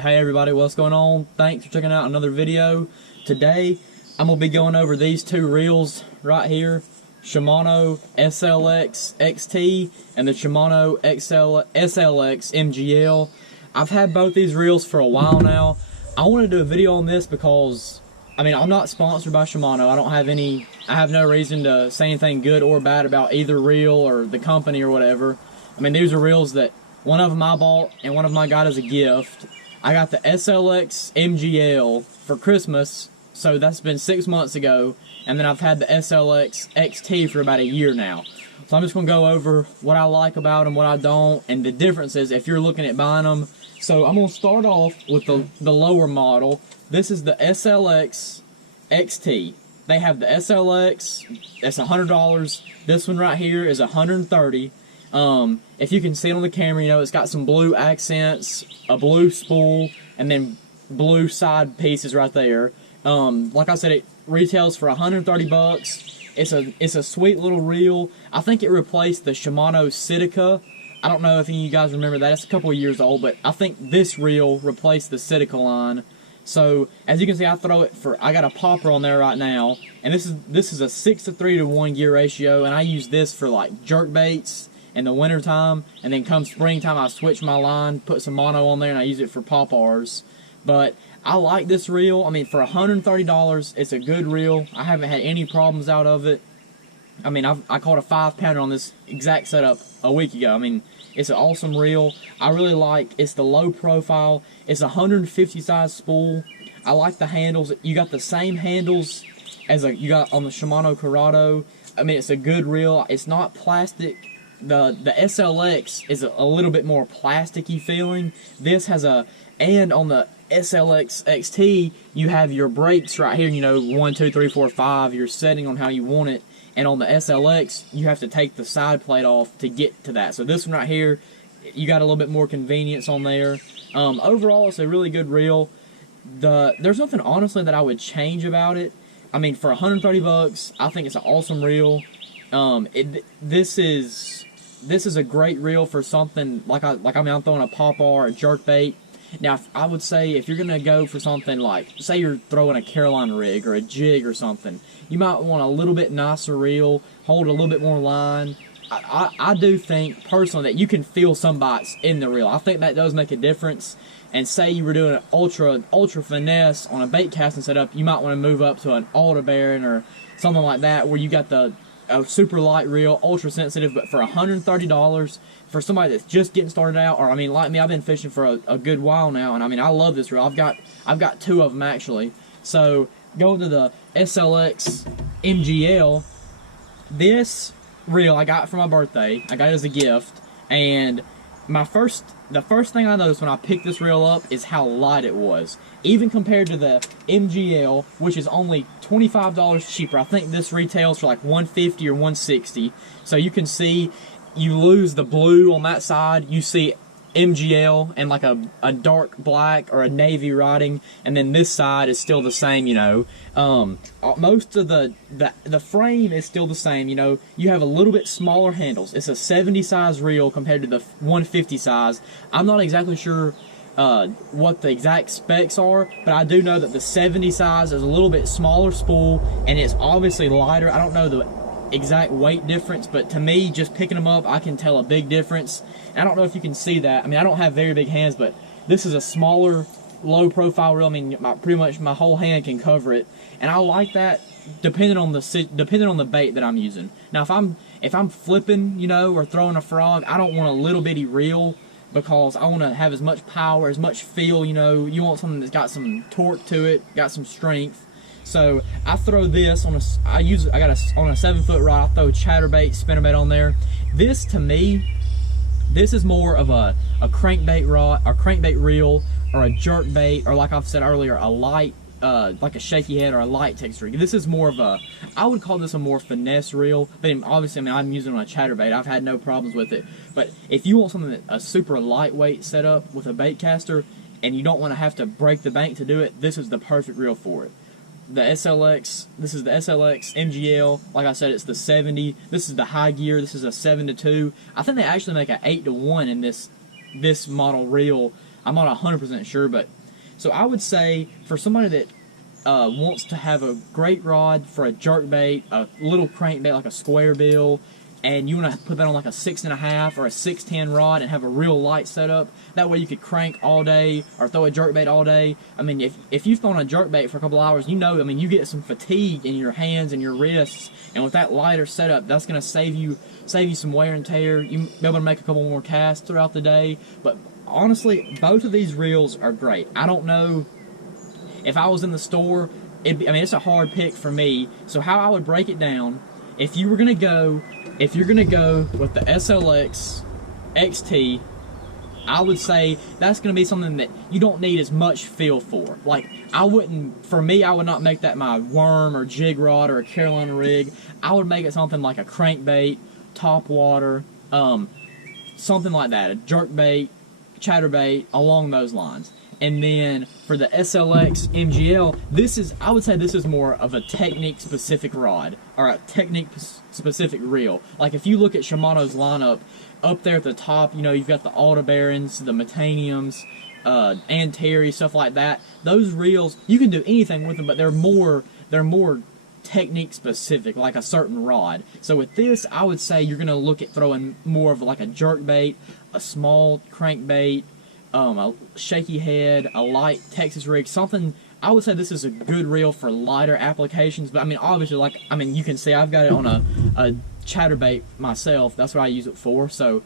Hey everybody, what's going on? Thanks for checking out another video. Today I'm going to be going over these two reels right here, Shimano SLX XT and the Shimano SLX MGL. I've had both these reels for a while now. I want to do a video on this because I'm not sponsored by Shimano. I have no reason to say anything good or bad about either reel or the company or whatever. These are reels that one of them I bought and one of them I got as a gift. I got the SLX MGL for Christmas, so that's been 6 months ago, and then I've had the SLX XT for about a year now. So I'm just going to go over what I like about them, what I don't, and the differences if you're looking at buying them. So I'm going to start off with the lower model. This is the SLX XT. They have the SLX, that's $100. This one right here is $130. If you can see it on the camera, it's got some blue accents, a blue spool, and then blue side pieces right there. Like I said, it retails for 130 bucks. It's a sweet little reel. I think it replaced the Shimano Sitica. I don't know if any of you guys remember that. It's a couple of years old, but I think this reel replaced the Sitica line. So as you can see, I got a popper on there right now, and this is a 6:3 to 1 gear ratio, and I use this for like jerk baits in the winter time, and then come springtime I switch my line, put some mono on there, and I use it for poppers. But I like this reel. For $130, it's a good reel. I haven't had any problems out of it. I caught a 5-pounder on this exact setup a week ago. It's an awesome reel. I really like it's the low profile. It's a 150 size spool. I like the handles. You got the same handles as you got on the Shimano Corrado. It's a good reel. It's not plastic. The SLX is a little bit more plasticky feeling. This has and on the SLX XT, you have your brakes right here, 1, 2, 3, 4, 5, your setting on how you want it. And on the SLX, you have to take the side plate off to get to that. So this one right here, you got a little bit more convenience on there. Overall, it's a really good reel. There's nothing, honestly, that I would change about it. For 130 bucks, I think it's an awesome reel. This is a great reel for something I'm throwing a popper or a jerkbait. Now, I would say if you're going to go for something like, say you're throwing a Carolina rig or a jig or something, you might want a little bit nicer reel, hold a little bit more line. I do think, personally, that you can feel some bites in the reel. I think that does make a difference. And say you were doing an ultra finesse on a bait casting setup, you might want to move up to an Aldebaran or something like that where you got a super light reel, ultra sensitive. But for $130 for somebody that's just getting started out, or like me, I've been fishing for a good while now, and I love this reel. I've got 2 of them actually. So going to the SLX MGL, this reel I got for my birthday. I got it as a gift, and the first thing I noticed when I picked this reel up is how light it was. Even compared to the MGL, which is only $25 cheaper. I think this retails for like $150 or $160. So you can see you lose the blue on that side. You see MGL and like a dark black or a navy writing, and then this side is still the same. Most of the frame is still the same. You have a little bit smaller handles. It's a 70 size reel compared to the 150 size. I'm not exactly sure what the exact specs are, but I do know that the 70 size is a little bit smaller spool, and it's obviously lighter. I don't know the exact weight difference, but to me, just picking them up, I can tell a big difference. And I don't know if you can see that. I don't have very big hands, but this is a smaller, low profile reel. Pretty much my whole hand can cover it, and I like that depending on the bait that I'm using. Now, if I'm flipping, or throwing a frog, I don't want a little bitty reel because I want to have as much power, as much feel. You want something that's got some torque to it, got some strength. So I throw this on on a 7-foot rod. I throw chatterbait, spinnerbait on there. This, to me, this is more of a crankbait rod, or crankbait reel, or a jerk bait, or like I've said earlier, a light, like a shaky head or a light texture. This is more of I would call this a more finesse reel. But obviously, I'm using it on a chatterbait. I've had no problems with it. But if you want something a super lightweight setup with a bait caster, and you don't want to have to break the bank to do it, this is the perfect reel for it. This is the SLX MGL. Like I said, it's the 70. This is the high gear. This is a 7-2. I think they actually make an 8-1 in this model reel. I'm not 100% sure, but so I would say for somebody that wants to have a great rod for a jerkbait, a little crankbait like a square bill, and you want to put that on like a 6.5 or a 610 rod and have a real light setup. That way you could crank all day or throw a jerkbait all day. I mean, if you've thrown a jerkbait for a couple hours, you know, I mean, you get some fatigue in your hands and your wrists, and with that lighter setup, that's going to save you some wear and tear. You'll be able to make a couple more casts throughout the day. But honestly, both of these reels are great. I don't know if I was in the store, I mean, it's a hard pick for me. So how I would break it down, if you're gonna go with the SLX XT, I would say that's gonna be something that you don't need as much feel for. Like, for me, I would not make that my worm or jig rod or a Carolina rig. I would make it something like a crankbait, top water, something like that, a jerkbait, chatterbait, along those lines. And then for the SLX MGL, I would say this is more of a technique-specific rod, or a technique-specific reel. Like, if you look at Shimano's lineup, up there at the top, you know, you've got the Aldebarans, the Metaniums, and Terry, stuff like that. Those reels, you can do anything with them, but they're more technique-specific, like a certain rod. So with this, I would say you're going to look at throwing more of like a jerkbait, a small crankbait, a shaky head, a light Texas rig, something. I would say this is a good reel for lighter applications, but I mean, obviously, like, I mean, you can see I've got it on a chatterbait myself. That's what I use it for. So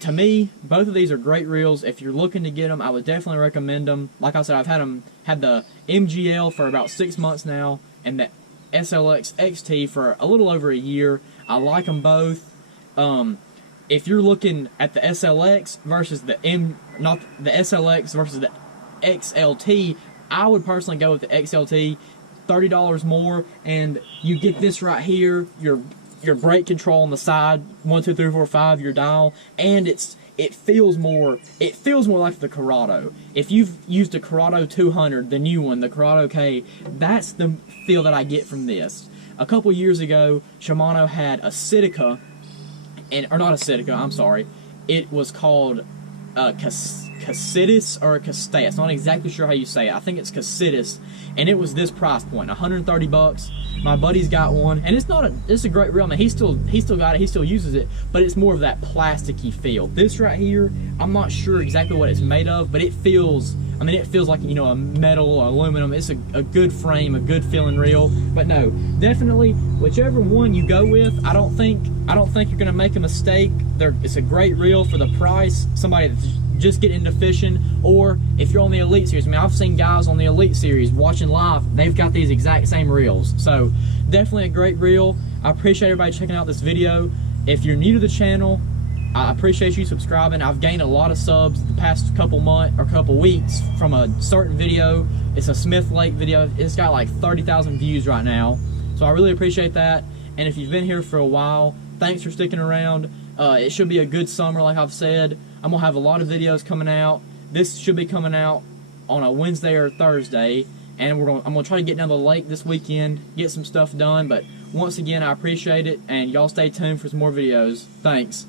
to me, both of these are great reels. If you're looking to get them, I would definitely recommend them. Like I said, I've had the MGL for about 6 months now, and the SLX XT for a little over a year. I like them both. If you're looking at the SLX versus not the SLX versus the XLT, I would personally go with the XLT. $30 more, and you get this right here. Your brake control on the side, 1, 2, 3, 4, 5, your dial, and it feels more like the Corrado. If you've used a Corrado 200, the new one, the Corrado K, that's the feel that I get from this. A couple years ago, Shimano had a Sitica. Or not a Sitica, I'm sorry. It was called Casitas or Castaeus. Not exactly sure how you say it. I think it's Casitas, and it was this price point, $130. My buddy's got one, and it's a great reel. I mean, he still got it. He still uses it, but it's more of that plasticky feel. This right here, I'm not sure exactly what it's made of, but it feels. I mean, it feels like, you know, a metal or aluminum. It's a good frame, a good feeling reel. But no, definitely, whichever one you go with, I don't think you're gonna make a mistake. It's a great reel for the price. Somebody that's just getting into fishing, or if you're on the Elite Series. I mean, I've seen guys on the Elite Series watching live. They've got these exact same reels. So definitely a great reel. I appreciate everybody checking out this video. If you're new to the channel, I appreciate you subscribing. I've gained a lot of subs the past couple months or couple weeks from a certain video. It's a Smith Lake video. It's got like 30,000 views right now. So I really appreciate that. And if you've been here for a while, thanks for sticking around. It should be a good summer, like I've said. I'm gonna have a lot of videos coming out. This should be coming out on a Wednesday or Thursday, and I'm gonna try to get down to the lake this weekend, get some stuff done. But once again, I appreciate it, and y'all stay tuned for some more videos. Thanks.